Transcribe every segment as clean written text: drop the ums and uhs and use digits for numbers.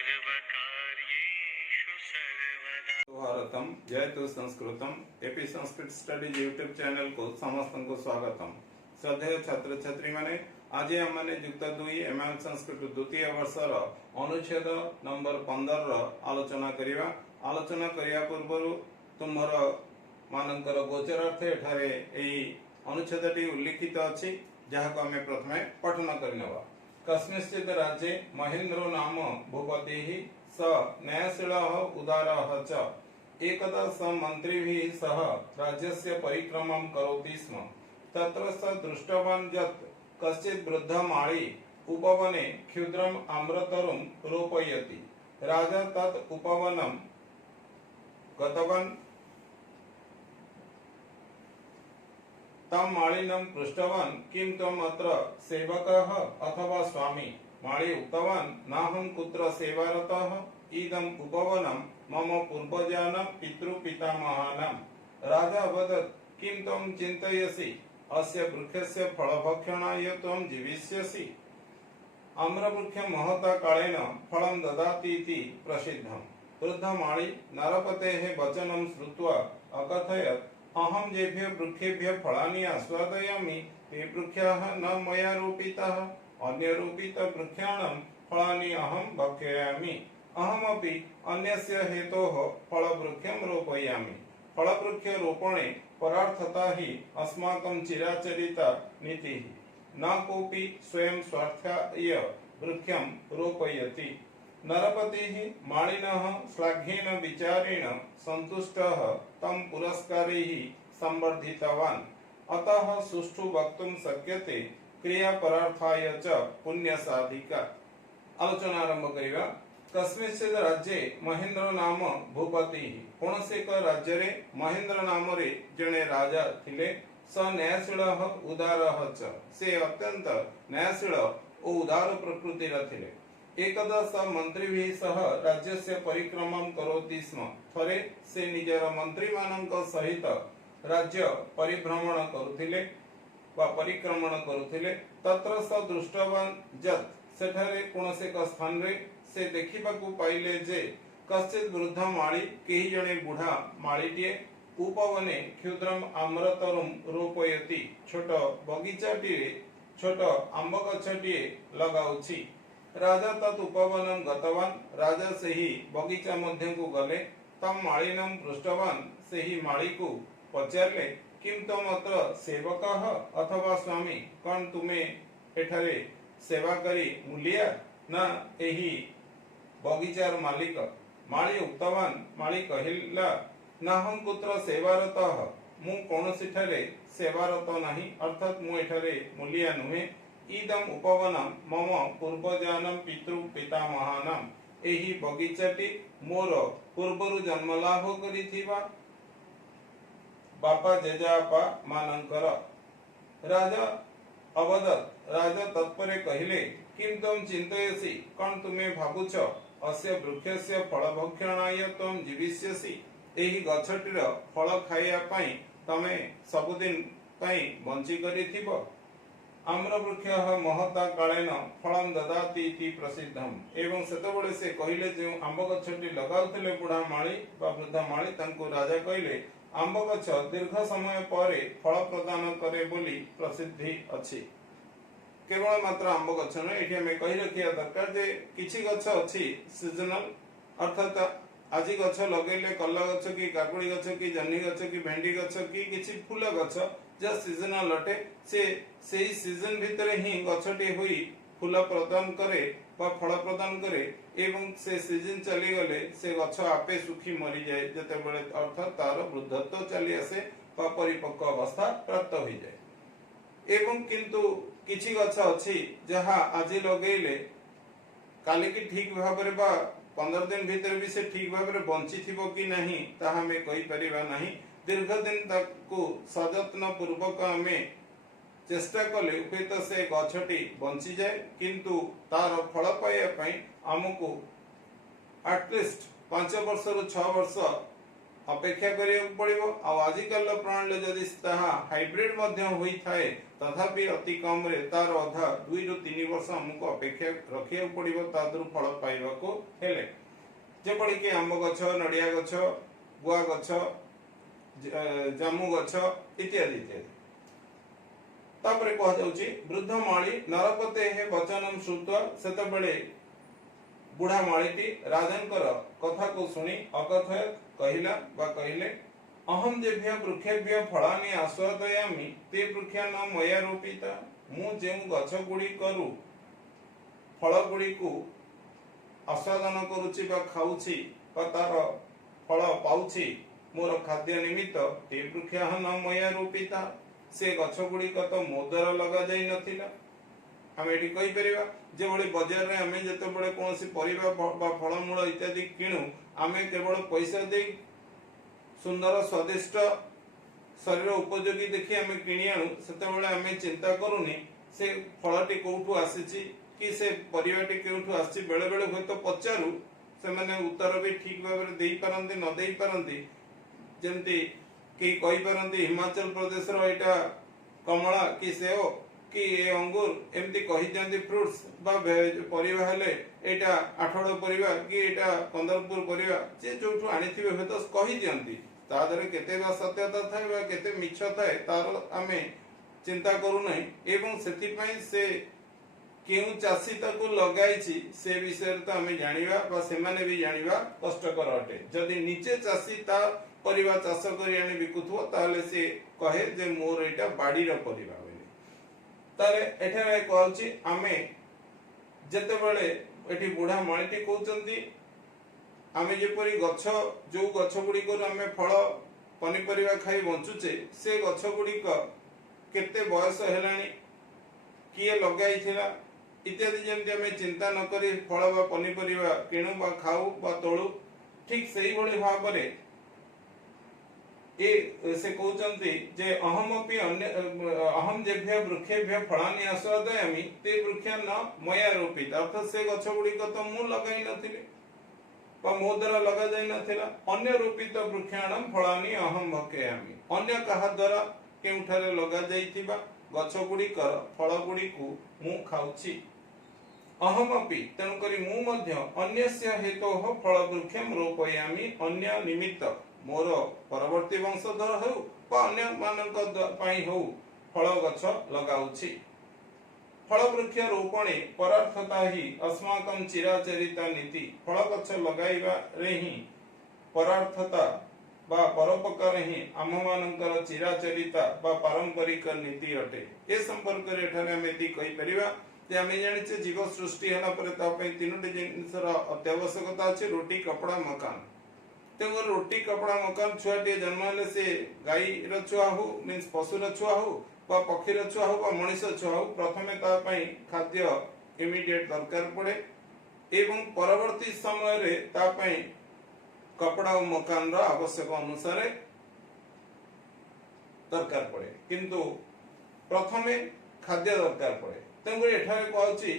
सर्वकार्येषु सर्वदा। भारतम जयतु संस्कृतम AP Sanskrit studies YouTube channel को समस्त को स्वागतम। श्रद्धेय छात्र छात्री माने आज आमने युक्त 2 एमएल संस्कृत द्वितीय वर्षर अनुच्छेद नंबर 15 रो आलोचना करिया पूर्व तुमर मानकर गोचरार्थ एठारे एई अनुच्छेदटी उल्लिखित अछि जहाको आमे प्रथमे पठन करिनबा। कस्मिंश्चित् राज्ये महेन्द्रो नाम भूपतिः स न्यायशीलः उदारः च एकदा स मन्त्रिभिः सह राज्यस्य परिक्रमं करोति स्म। तत्र स दृष्टवान् यत् कश्चित् वृद्धमाळी उपवने क्षुद्रम् आम्रतरुं रोपयति। राजा तत् उपवनं गतवान् तम माळिनं पृष्टवान् किं त्वम् अत्र सेवकः अथवा स्वामी? माळी उक्तवान् नाहं कुत्र सेवारतः, इदम् उपवनं मम पूर्वजानां पितृपितामहानां। राजा अवदत् किं त्वं चिन्तयसि? अस्य वृक्षस्य फलभक्षणाय त्वं जीविष्यसि? आम्रवृक्ष महता कालेन फलं ददाति इति प्रसिद्धम्। वृद्धमाळी नरपतेः वचनं श्रुत्वा अकथयत् अहं येभ्यः वृक्षेभ्यः फलानि आस्वादयामि ते वृक्षाः न मया रोपिताः, अन्यरोपितवृक्षाणां फलानि अहं भक्षयामि। अहमपि अन्यस्य हेतोः फलवृक्षं रोपयामि। फलवृक्षरोपणे परार्थता हि अस्माकं चिराचरिता नीतिः। न कोऽपि स्वयं स्वार्थाय वृक्षं रोपयति। नरपतिः माळिनः श्लाघ्येन विचारेण सन्तुष्टः तं पुरस्कारैः संवर्धितवान्। अतः सुष्ठु वक्तुं शक्यते क्रियापरार्थाय च पुण्यसाधिका। आलोचना आरंभ करिवा। कस्मिंश्चित् राज्ये महेन्द्र नाम भूपतिः कौनसी एक राज्य रे महेन्द्र नाम रे जणे राजा थिले। स न्यायशीलः उदारः च से अत्यंत न्यायशील और उदार प्रकृतिर थिले। एकदा स मंत्रिभिः सह राज्यस्य परिक्रमं करोति स्म। थरे से निजर मंत्री मानक सहित राज्य परिभ्रमण करुथिले वा परिक्रमण करुथिले। तत्र स दृष्टवान् यत् सेठारे कोनसे एक स्थान रे से देखिबाकू पाइले जे कश्चित् वृद्ध माळी केही जणे बुढा माळीटिए उपवने क्षुद्रम आम्रतरुं रोपयति। छोट बगीचाटिरे छोट आंब गछटिए लगाउछि। राजा तत् उपवनं गतवान्। राजा सेही बगीचा मध्य को गले। तम माळिनं पृष्टवान् सेही माळी को पचारले किं त्वम् अत्र सेवकः अथवा स्वामी? कौन तुमे एठारे सेवा करी मूलिया ना एही बगीचार मालिक? माळी उक्तवान् माळी कहिला नाहं कुत्र सेवारतः, मु कोनोसी ठारे सेवारत नाही, अर्थात मु एठारे मूलिया नुहे। इदम उपवनम मम पूर्वजानां पितृपितामहानां, एही बगीचाटी मोर पूर्वरु जन्मलाभ करिथिबा बापा जेजापा मानंकर। राजा अवदत् राजा तत्परे कहिले किं त्वं चिन्तयसि? कौन तुमे भाबुछ अस्य वृक्षस्य फलभक्षणाय त्वं जीविष्यसि? एही गछटिर फल खाइया पई तमे सबुदिन पई बंची करिथिबो। आम्रवृक्षः महता कालेन फलं ददाति इति प्रसिद्धम्। एवं सेतबेले से कहिले जे आंब गछटी लगाउथिले बुढा माळी बा वृद्ध माळी तांको राजा कहिले आंब गछ दीर्घ समय परे फल प्रदान करे बोली प्रसिद्धि अछि। केवल मात्र आंब गछ न, एठी हमें कहि रखिया दरकार जे किछि गछ अछि सीजनल, अर्थात आज गछ लगेले कल्ला गछ की काकुड़ी गछ की जन्नी गछ की भेंडी गछ की किछि फूल गछ जे सीजनल अटे से सेही सीजन भितरे ही गछटी होई फूल प्रदान करे बा फल प्रदान करे एवं से सीजन चली गले से गछ आपे सुखी मरी जाए जतेबेले, अर्थात तार वृद्धत्व चली आसे बा परिपक्व अवस्था प्राप्त होई जाए। एवं किंतु किछि गछ अछि जहा आज लगेले काली की ठीक भाबरे बा 15 दिन भीतर भी से ठीक भाव में बंची थिबो कि नहीं ताहा हमें कहि परिबा नहीं। दीर्घ दिन तक को सजत्न पूर्वक हमें चेष्टा कले हुएत से गछटी बंची जाए, किंतु तार फल पाइया पई हमकु एटलिस्ट 5 वर्ष रु 6 वर्ष अपेक्षा करिया पड़िबो आ आजिकल प्रणाली जदि ताहा हाइब्रिड मध्य होई थाए तथापि अति कम रे तार अधा 2 रु 3 वर्ष हमको अपेक्षा रखिया पड़िबो तादरु फल पाइबा को हेले जेपरि कि आंब गछ नडिया गछ गुआ गछ जामु गछ इत्यादि इत्यादि तापरे कह जाउची वृद्ध माळी नरपते हे वचनम श्रुत्वा सेतबेले बुढ़ा माळीटी राजनकर कथा को सुनी अकथय कहिला बा कहिले अहम जेभ्य वृक्षेभ्य फलानि आस्वादयामि ते वृक्षा न मया रोपिता मु जेउ गछ गुडी करू फल गुडी को आस्वादन करूची बा खाउची बा तार फल पाउची मोर खाद्य निमित्त ते वृक्षा न मया रोपिता से गछ गुडी तो मो द्वारा लगा जाई नथिला आमे एठी कहि परिबा जे बळे बाजार रे आमे जते बळे कोनसी परिबा बा फलमूल इत्यादि किणु आमे केवल पैसा दे सुंदर स्वादिष्ट शरीर उपयोगी देखि आमे किणी आनु सेते बळे आमे चिंता करूनी से फलटी कोठू आसीची कि से परिवाटी केउठू आसी बेले बेले होय तो पचारू से माने उत्तर भी ठीक भाबरे देई परंती न देई परंती जेंती कि कहि परंती हिमाचल प्रदेश रो एटा कमला कि सेओ कि ए अंगूर एमती कहि दियंती फ्रूट्स बा परिवा हेले एटा आठड़ परिवा कि एटा कंदरपुर परिवा जे जोठू आनिथिबे होय तो कहि दियंती ता दरे केते बा सत्यता थाए बा केते मिछ थाए तार आमे चिंता करू नै एवं सेति पई से केउ चासी ताकू लगाइछि से विषय तो आमे जानिबा बा सेमाने भी जानिबा कष्टकर अटे जदि निचे चासी ता परिवा चाष करि आनि बिकुथो ताले से कहे जे मोर एटा बाडी र परिवा बोली तारे एठारे कहउछि आमे जते बेले एठी बुढ़ा माळीटी कहउचंती आमे जेपरि गछ जो गछ गुडी को आमे फल पनिपरिवा खाई बंचुचे से गछ गुडी को केते बयस हेलानी किए लगाइथिला इत्यादि जेमति आमे चिंता न करी फल बा पनिपरिवा किणु बा खाऊ बा तोळु ठीक सही भली भाबरे ए से कहउचंती जे अहमपि अन्य अहम जेभ्य वृक्षेभ्य फलानि आस्वादयामि ते वृक्षा न मया रोपित अर्थात से गछ गुडी को तो मु लगाई नथिले बा मो द्वारा लगा जाई नथिला अन्य रोपित वृक्षाणम फलानि अहम भक्षयामि अन्य कहा द्वारा केउठारे लगा जाईथिबा गछ गुडी कर फल गुडी को मु खाउची अहमपि तनु करी मु मध्य अन्यस्य हेतोः फल वृक्षम रोपयामि अन्य निमित्त मोर परवर्ती वंशधर हो बा अन्य मानक पई हो फल गछ लगाउची फल वृक्ष रोपणे परार्थता ही अस्माकं चिराचरिता नीति फल गछ लगाइबा रे ही परार्थता बा परोपकार ही आम मानकर चिराचरिता बा पारंपरिक नीति अटे ए संपर्क रे एठाने आमे कहि परिबा जे आमे जानिचे जीव सृष्टि हला परे ता पई तीनोटी जिनिसर अत्यावश्यकता अछि रोटी कपड़ा मकान तेगो रोटी कपड़ा मकान छुआटे जन्म हेले से गाई र छुआ हो मींस पशु र छुआ हो बा पक्षी र छुआ हो बा मनुष्य छुआ हो प्रथमे ता पई खाद्य इमीडिएट दरकार पड़े एवं परवर्ती समय रे ता पई कपड़ा और मकान रा आवश्यक अनुसार दरकार पड़े किंतु प्रथमे खाद्य दरकार पड़े तेगो एठारे कहउची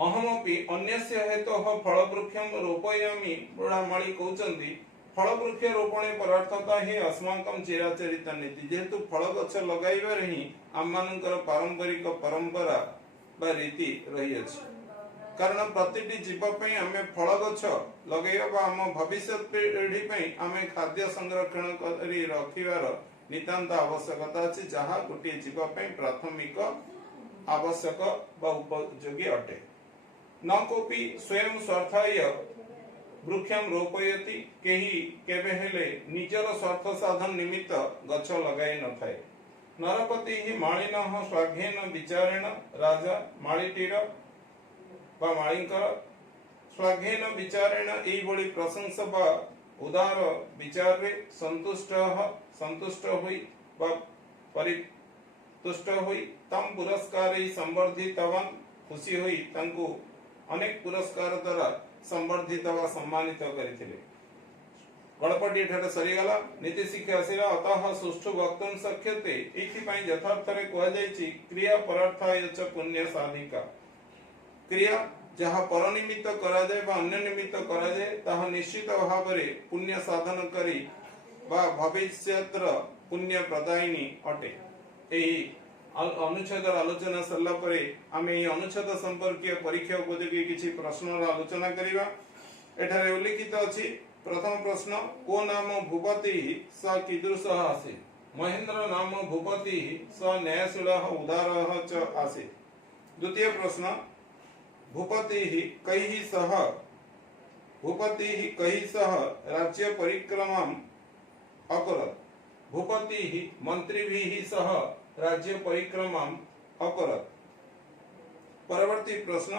अहमपि अन्यस्य हेतोः फल वृक्षम रोपयामि बुढ़ा माळी कहउचंती फल वृक्ष रोपणे परार्थता ही अस्माकं चिराचरित नीति जेहेतु फल गछ लगाइबार ही आम मानकर पारंपरिक परंपरा बा रीति रही अछि कारण प्रतिटी जीव पई आमे फल गछ लगाइबा बा आम भविष्य पीढ़ी पई आमे खाद्य संरक्षण करी रखिबार नितांत आवश्यकता अछि जहा गोटे जीव पई प्राथमिक आवश्यक बा उपयोगी अटे न कोपी स्वयं स्वार्थाय वृक्षम रोपयति केही केबे हेले निजर स्वार्थ साधन निमित्त गछ लगाई न थाए नरपति ही माळिनः स्वाघेन विचारेण राजा माळीटीर बा माळींकर स्वाघेन विचारेण एई बळी प्रशंसा बा उदार विचार रे संतुष्ट होई बा परितुष्ट होई तम पुरस्कारै संवर्धितवान खुशी होई तांको अनेक पुरस्कार द्वारा संवर्धित व सम्मानित करिथिले गणपति एठारे सरीगला नीति शिक्षा आसिला अतः सुष्ठु वक्तुम शक्यते एथि पई यथार्थ रे कहै जायछि क्रिया परार्थाय च पुण्य साधिका क्रिया जहा पर निमित्त करा जाय बा अन्य निमित्त करा जाय ताहा निश्चित भाव रे पुण्य साधन करी ବା ଭବିଷ୍ୟତର ପୁଣ୍ୟ ପ୍ରଦାୟିନୀ ଅଟେ। ଏହି ଅନୁଚ୍ଛେଦର ଆଲୋଚନା ସରିଲା ପରେ ଆମେ ଏହି ଅନୁଚ୍ଛେଦ ସମ୍ପର୍କୀୟ ପରୀକ୍ଷା ଉପଯୋଗୀ କିଛି ପ୍ରଶ୍ନର ଆଲୋଚନା କରିବା। ଏଠାରେ ଉଲ୍ଲିଖିତ ଅଛି ପ୍ରଥମ ପ୍ରଶ୍ନ, କୋ ନାମ ଭୂପତି ସ कीदृश आसीत्? महेंद्र नाम भूपति स न्यायशील उदार च आसीत्। द्वितीय प्रश्न, भूपति कैः सह राज्य परिक्रमाम् अकरोत्? भूपति मंत्रिभिः सह राज्य परिक्रमाम् अकरोत्। परवर्ती प्रश्न,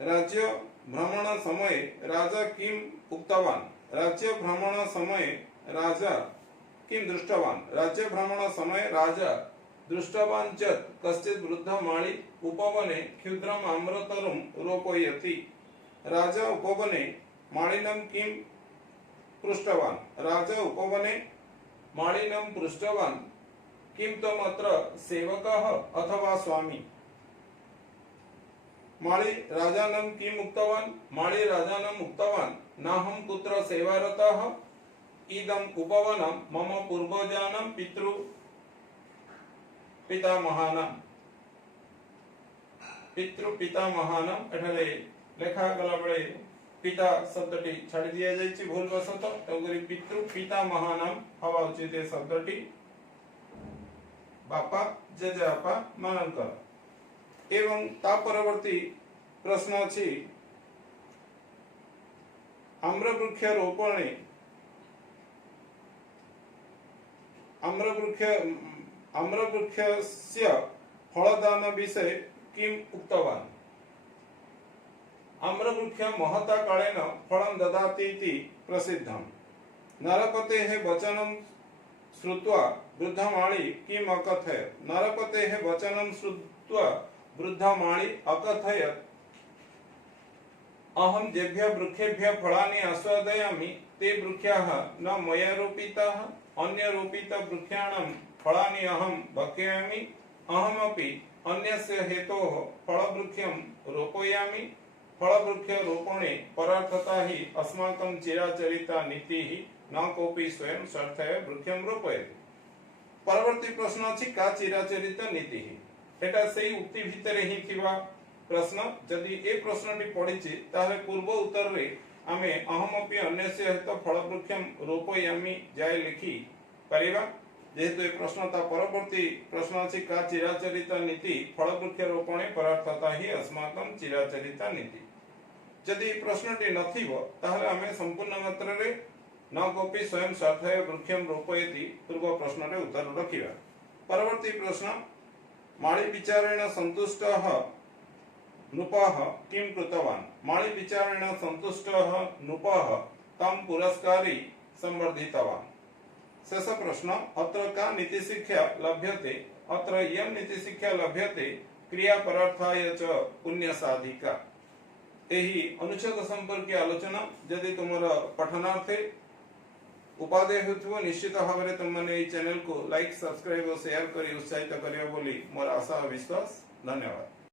राज्य भ्रमण समये राजा किम् उक्तवान्? राज्य भ्रमण समये राजा किं दृष्टवान्? राज्य भ्रमण समये राजा दृष्टवान् यत् कश्चित् वृद्ध माळी उपवने क्षुद्रम् आम्रतरुं रोपयति। राजा उपवने माळिनं किं पृष्टवान्? राजा उपवने माळिनं पृष्टवान् किं त्वम् अत्र सेवकः अथवा स्वामी? माळी राजानं किम् उक्तवान्? माळी राजानं उक्तवान्, नाहं कुत्र सेवारतः, इदम् उपवनं मम पूर्वजानां पितृपितामहानां। एठारे लेखा गला बेले पिता शब्दटी छाड़ी दिया जायछि भूल वशत, तेणुकरी पितृपितामहानां हवा उचित ए शब्दटी बापा जेजेबापा मानकर। एवं ता परवर्ती प्रश्न अछि, आम्रवृक्ष रोपणे आम्रवृक्षस्य फलदान विषये किम् उक्तवान्? आम्रवृक्ष महता कालेन फलं ददाति इति प्रसिद्धम्। नरपतेः वचनं श्रुत्वा वृद्धमाळी किम् अकथयत्? नरपतेः वचनं श्रुत्वा वृद्धमाळी अकथयत्, अहं जेभ्यः वृक्षेभ्यः फलानि आस्वादयामि ते वृक्षाः न मया रोपिताः, अन्य रोपित वृक्षाणां फलानि अहं भक्षयामि, अहमपि अन्यस्य हेतोः फलवृक्षं रोपयामि। फलवृक्ष रोपणे परार्थता हि अस्माकं चिराचरिता नीतिः, न कोऽपि स्वयं स्वार्थाय वृक्षं रोपयति। परवर्ती प्रश्न अछि, का चिराचरित नीतिः? एटा सेही उक्ति भितरे ही थिबा प्रश्न। जदि ए प्रश्नटी पढिछि ताहे पूर्व उत्तर रे आमे अहमपि अन्यस्य हेतु फलवृक्षं रोपयामि जाय लिखि परिबा। जेहेतु ए प्रश्न ता परवर्ती प्रश्न अछि, का चिराचरित नीति? फलवृक्ष रोपणे परार्थता हि अस्माकं चिराचरित नीति। जदि प्रश्नटी नथिबो ताहे आमे संपूर्ण मात्रा रे न कोऽपि स्वयं स्वार्थाय वृक्षं रोपयति पूर्व प्रश्नरे उत्तर रखिबा। परवर्ती प्रश्न, माळी विचारेण सन्तुष्टः नृपः किं कृतवान्? माळी विचारेण सन्तुष्टः नृपः तं पुरस्कारी संवर्धितवान्। शेष प्रश्न, अत्र का नीतिशिक्षा लभ्यते? अत्र इयं नीतिशिक्षा लभ्यते क्रियापरार्थाय च पुण्यसाधिका। एही अनुच्छेद संपर्कीय आलोचना जदि तुमर पठनार्थे उपादेय हेतु निश्चित भाव में तुमने चैनल को लाइक, सब्सक्राइब और शेयर करी उत्साहित करियो बोली मोर आशा और विश्वास। धन्यवाद।